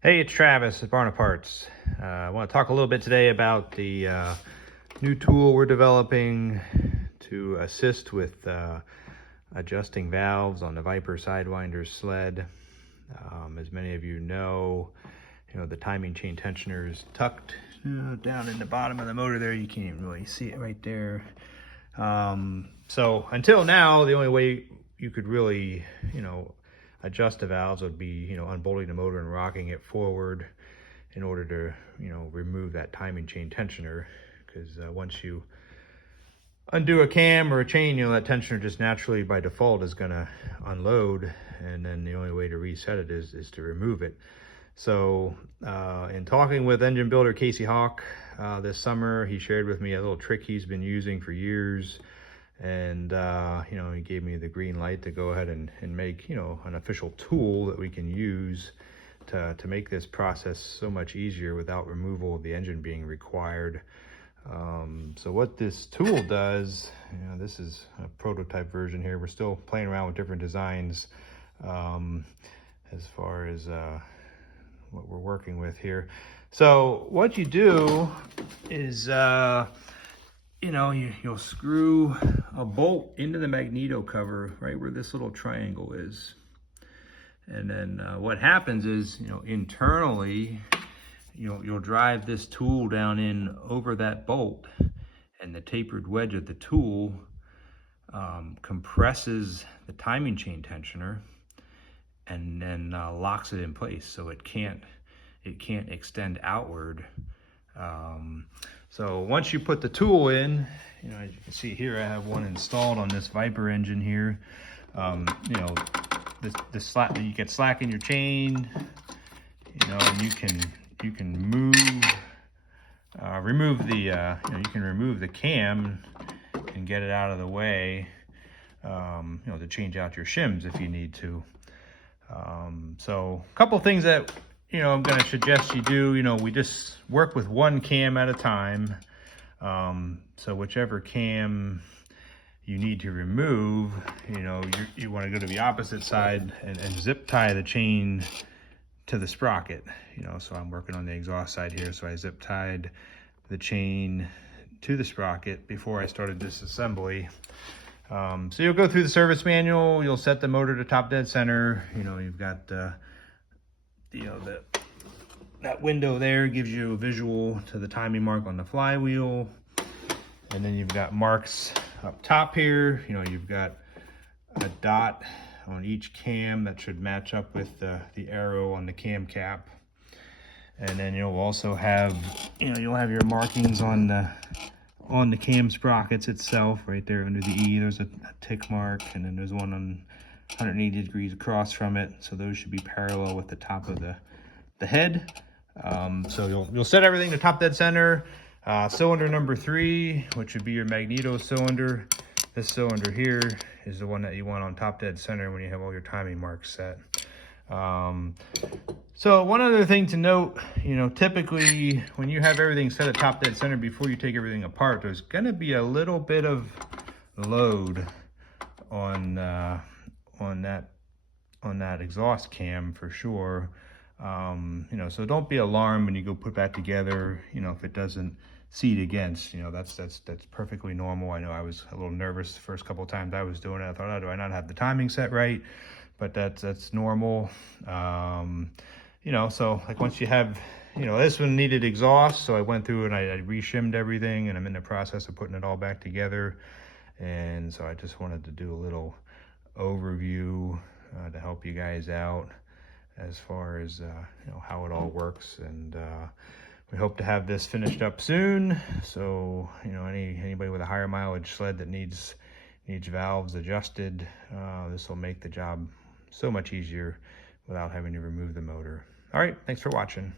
Hey, it's Travis at Barna Parts. I want to talk a little bit today about the new tool we're developing to assist with adjusting valves on the Viper Sidewinder sled. As many of you know, the timing chain tensioner is tucked down in the bottom of the motor there. You can't even really see it right there. So until now, the only way you could really, adjust the valves would be, unbolting the motor and rocking it forward in order to, remove that timing chain tensioner. Because once you undo a cam or a chain, that tensioner just naturally by default is going to unload, and then the only way to reset it is to remove it. So in talking with engine builder Casey Hawk this summer, he shared with me a little trick he's been using for years. And he gave me the green light to go ahead and make an official tool that we can use to make this process so much easier without removal of the engine being required. So what this tool does, this is a prototype version here. We're still playing around with different designs as far as what we're working with here. So what you do is you'll screw a bolt into the magneto cover right where this little triangle is. And then what happens is, internally, you'll drive this tool down in over that bolt, and the tapered wedge of the tool compresses the timing chain tensioner and then locks it in place so it can't extend outward. So once you put the tool in, as you can see here, I have one installed on this Viper engine here. The slack, you get slack in your chain, and you can remove the you can remove the cam and get it out of the way, to change out your shims if you need to. So a couple things that I'm going to suggest you do. We just work with one cam at a time. So whichever cam you need to remove, you want to go to the opposite side and zip tie the chain to the sprocket. So I'm working on the exhaust side here. So I zip tied the chain to the sprocket before I started this assembly. So you'll go through the service manual. You'll set the motor to top dead center. You've got that window there gives you a visual to the timing mark on the flywheel. And then you've got marks up top here. You've got a dot on each cam that should match up with the arrow on the cam cap. And then you'll also have, you'll have your markings on the cam sprockets itself right there under the E. There's a tick mark, and then there's one on 180 degrees across from it. So those should be parallel with the top of the head. So you'll set everything to top dead center. Cylinder number 3, which would be your magneto cylinder. This cylinder here is the one that you want on top dead center when you have all your timing marks set. So one other thing to note, typically when you have everything set at top dead center before you take everything apart, there's going to be a little bit of load on that exhaust cam for sure. So don't be alarmed when you go put that together, if it doesn't seat against, that's perfectly normal. I know I was a little nervous the first couple of times I was doing it. I thought, oh, do I not have the timing set right? But that's normal. So like once you have, this one needed exhaust, so I went through and I re-shimmed everything, and I'm in the process of putting it all back together. And so I just wanted to do a little overview to help you guys out as far as how it all works. And we hope to have this finished up soon. So anybody with a higher mileage sled that needs valves adjusted, this will make the job so much easier without having to remove the motor. All right, thanks for watching.